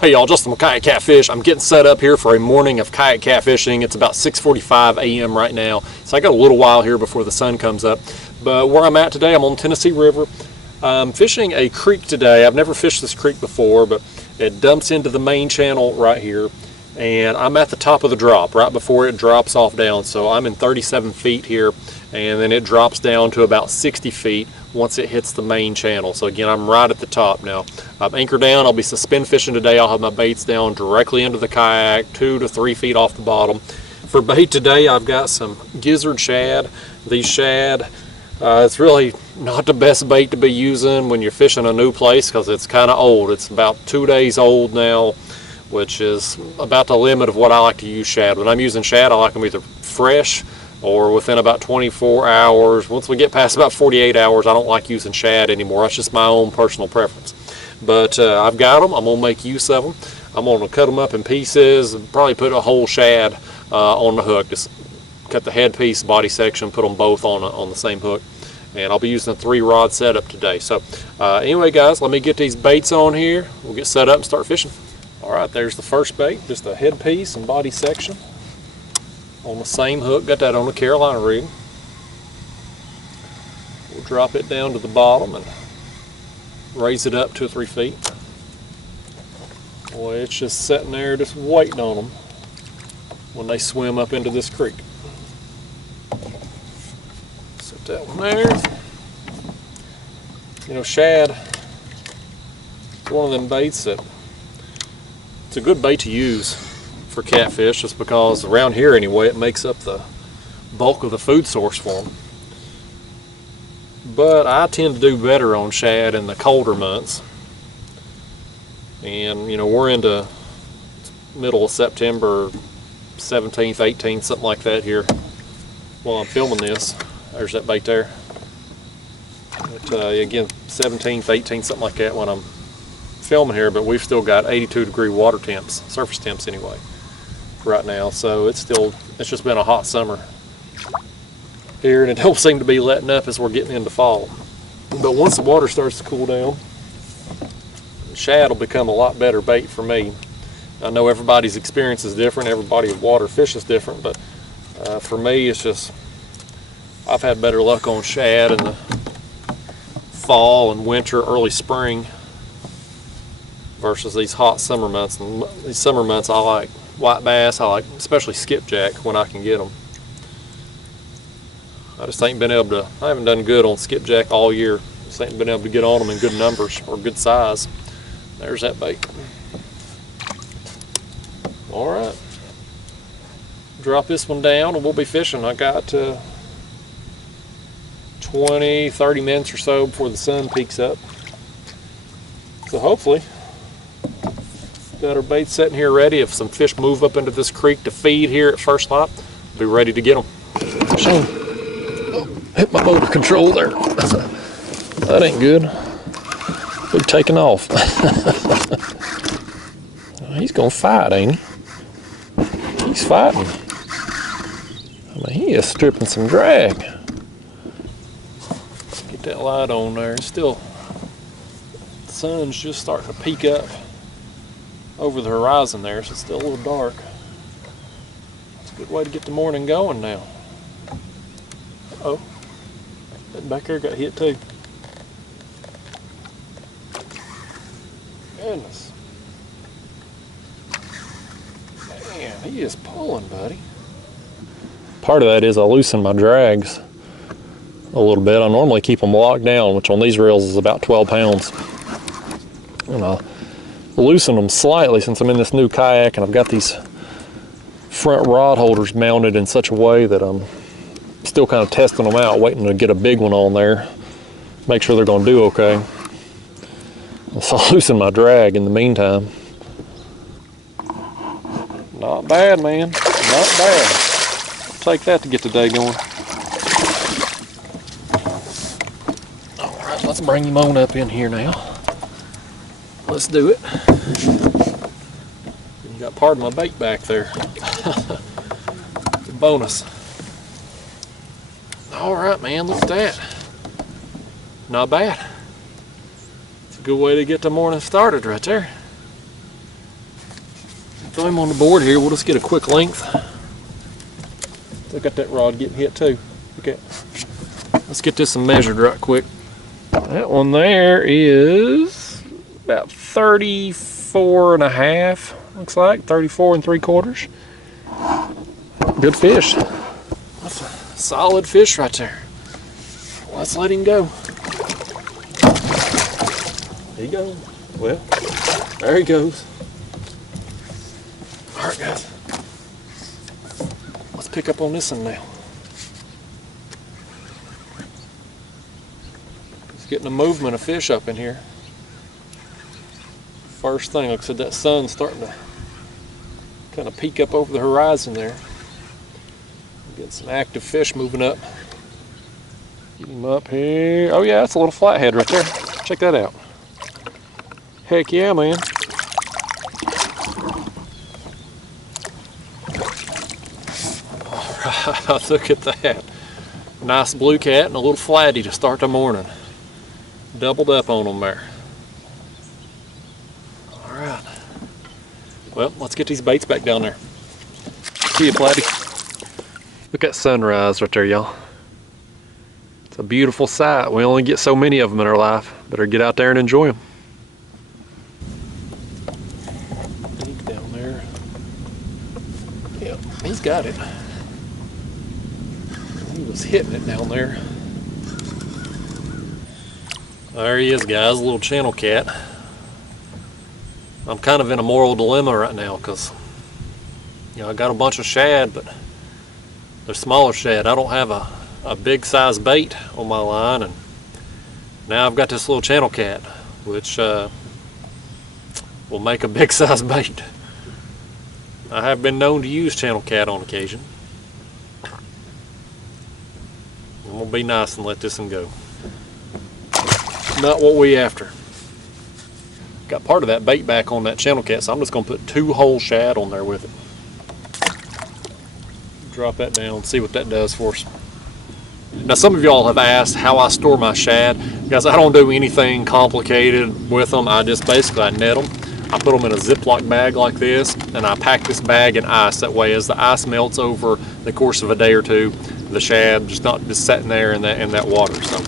Hey y'all, Justin with Kayak Catfish. I'm getting set up here for a morning of kayak catfishing. It's about 6:45 a.m. right now, so I got a little while here before the sun comes up. But where I'm at today, I'm on Tennessee River. I'm fishing a creek today. I've never fished this creek before, but it dumps into the main channel right here. And I'm at the top of the drop, right before it drops off down. So I'm in 37 feet here, and then it drops down to about 60 feet once it hits the main channel. So again, I'm right at the top now. I'm anchored down. I'll be suspend fishing today. I'll have my baits down directly into the kayak, 2 to 3 feet off the bottom. For bait today, I've got some gizzard shad. These shad, it's really not the best bait to be using when you're fishing a new place because it's kind of old. It's about 2 days old now, which is about the limit of what I like to use shad. When I'm using shad, I like them either fresh or within about 24 hours. Once we get past about 48 hours, I don't like using shad anymore. That's just my own personal preference. But I've got them. I'm going to make use of them. I'm going to cut them up in pieces and probably put a whole shad on the hook. Just cut the head piece, body section, put them both on the same hook. And I'll be using a 3-rod setup today. So anyway, guys, let me get these baits on here. We'll get set up and start fishing. All right, there's the first bait, just a head piece and body section on the same hook. Got that on the Carolina rig. We'll drop it down to the bottom and raise it up 2 or 3 feet. Boy, it's just sitting there just waiting on them when they swim up into this creek. Set that one there. You know, shad is one of them baits that it's a good bait to use for catfish, just because around here anyway it makes up the bulk of the food source for them. But I tend to do better on shad in the colder months, and you know, we're into middle of September, 17th, 18th, something like that here while I'm filming this. There's that bait there. But, again, 17th, 18th, something like that when I'm filming here, but we've still got 82-degree water temps, surface temps anyway, right now. So it's just been a hot summer here, and it don't seem to be letting up as we're getting into fall. But once the water starts to cool down, shad will become a lot better bait for me. I know everybody's experience is different, everybody with water fish is different, but for me it's just, I've had better luck on shad in the fall and winter, early spring, versus these hot summer months. And these summer months I like white bass, I like especially skipjack when I can get them. I just ain't been able to, I haven't done good on skipjack all year. Just ain't been able to get on them in good numbers or good size. There's that bait. Alright, drop this one down and we'll be fishing. I got 20, 30 minutes or so before the sun peaks up. So hopefully got our bait sitting here ready. If some fish move up into this creek to feed here at first light, we'll be ready to get them. Oh, hit my motor control there. That ain't good. We're taking off. He's gonna fight, ain't he? He's fighting. I mean, he is stripping some drag. Get that light on there. It's still, the sun's just starting to peek up over the horizon there, so it's still a little dark. It's a good way to get the morning going now. Uh-oh, that back there got hit too. Goodness. Man, he is pulling, buddy. Part of that is I loosen my drags a little bit. I normally keep them locked down, which on these reels is about 12 pounds. And I'll loosen them slightly since I'm in this new kayak, and I've got these front rod holders mounted in such a way that I'm still kind of testing them out, waiting to get a big one on there, make sure they're going to do okay. So I'll loosen my drag in the meantime. Not bad, man, not bad. I'll take that to get the day going. All right, let's bring him on up in here now. Let's do it. You got part of my bait back there. It's a bonus. All right, man, look at that. Not bad. It's a good way to get the morning started right there. throw him on the board here. We'll just get a quick length. Look at that rod getting hit too. Look at. Let's get this measured right quick. That one there is about 34 and a half. Looks like 34 3/4. Good fish. That's a solid fish right there. Let's let him go. There he goes. Well, there he goes. All right, guys. Let's pick up on this one now. It's getting a movement of fish up in here. First thing, like I said, that sun's starting to kind of peek up over the horizon there. Getting some active fish moving up. Get him up here. Oh yeah, that's a little flathead right there. Check that out. Heck yeah, man. Alright, look at that. Nice blue cat and a little flatty to start the morning. Doubled up on them there. Alright. Well, let's get these baits back down there. See you, flatty. Look at sunrise right there, y'all. It's a beautiful sight. We only get so many of them in our life. Better get out there and enjoy them. He's down there. Yep, he's got it. He was hitting it down there. There he is, guys, a little channel cat. I'm kind of in a moral dilemma right now because, you know, I got a bunch of shad, but they're smaller shad. I don't have a big size bait on my line, and now I've got this little channel cat, which will make a big size bait. I have been known to use channel cat on occasion. I'm gonna be nice and let this one go. Not what we after. Got part of that bait back on that channel cat, so I'm just gonna put 2 whole shad on there with it. Drop that down, see what that does for us. Now, some of y'all have asked how I store my shad. Guys, I don't do anything complicated with them. I just basically net them. I put them in a Ziploc bag like this, and I pack this bag in ice. That way, as the ice melts over the course of a day or two, the shad just not just sitting there in that water. So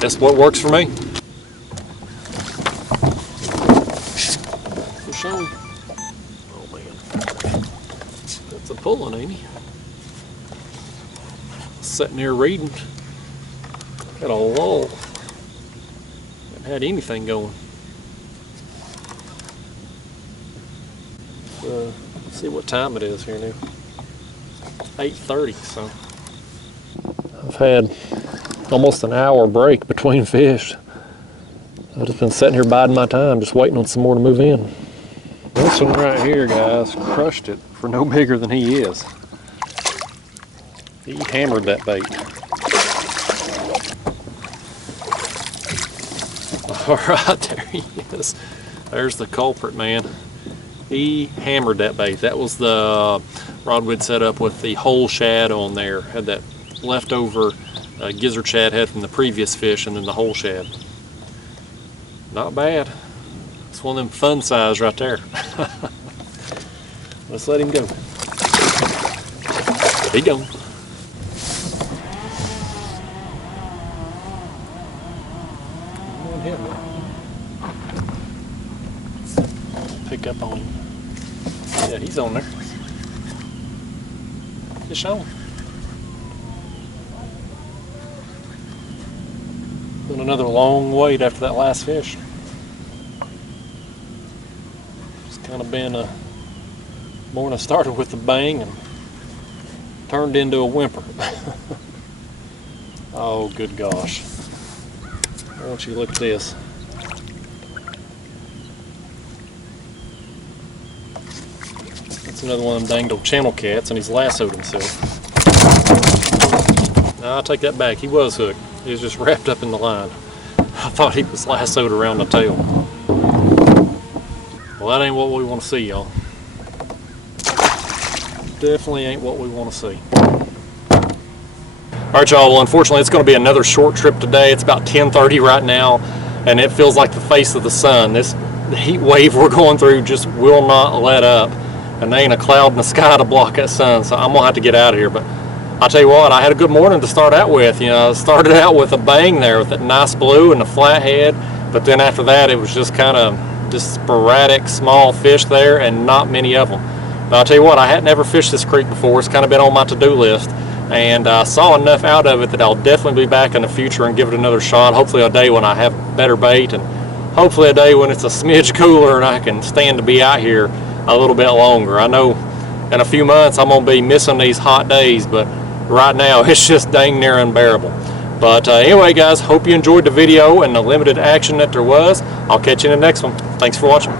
that's what works for me. Oh man, that's a pulling, ain't he? Sitting there reading. Got a lull. Haven't had anything going. Let's see what time it is here now. 8:30. So I've had almost an hour break between fish. I've just been sitting here biding my time, just waiting on some more to move in. This one right here, guys, crushed it for no bigger than he is. He hammered that bait. All right, there he is. There's the culprit, man. He hammered that bait. That was the rod we'd set up with the whole shad on there. Had that leftover gizzard shad head from the previous fish, and then the whole shad. Not bad. It's one of them fun size right there. Let's let him go. There he go. Pick up on him. Yeah, he's on there. Fish on. Been another long wait after that last fish. It's kind of been a morning started with a bang and turned into a whimper. Oh, good gosh. Why don't you look at this? That's another one of them dang old channel cats, and he's lassoed himself. I'll take that back. He was hooked. He was just wrapped up in the line. I thought he was lassoed around the tail. Well, that ain't what we want to see, y'all. Definitely ain't what we want to see. Alright, y'all, well, unfortunately it's going to be another short trip today. It's about 10:30 right now, and it feels like the face of the sun. This heat wave we're going through just will not let up. and there ain't a cloud in the sky to block that sun, so I'm gonna have to get out of here. But I'll tell you what, I had a good morning to start out with. You know, I started out with a bang there with that nice blue and the flathead, but then after that it was just kind of just sporadic small fish there and not many of them. But I'll tell you what, I hadn't ever fished this creek before. It's kind of been on my to-do list, and I saw enough out of it that I'll definitely be back in the future and give it another shot. Hopefully a day when I have better bait, and hopefully a day when it's a smidge cooler and I can stand to be out here a little bit longer. I know in a few months I'm gonna be missing these hot days, but right now it's just dang near unbearable. But anyway guys, hope you enjoyed the video and the limited action that there was. I'll catch you in the next one. Thanks for watching.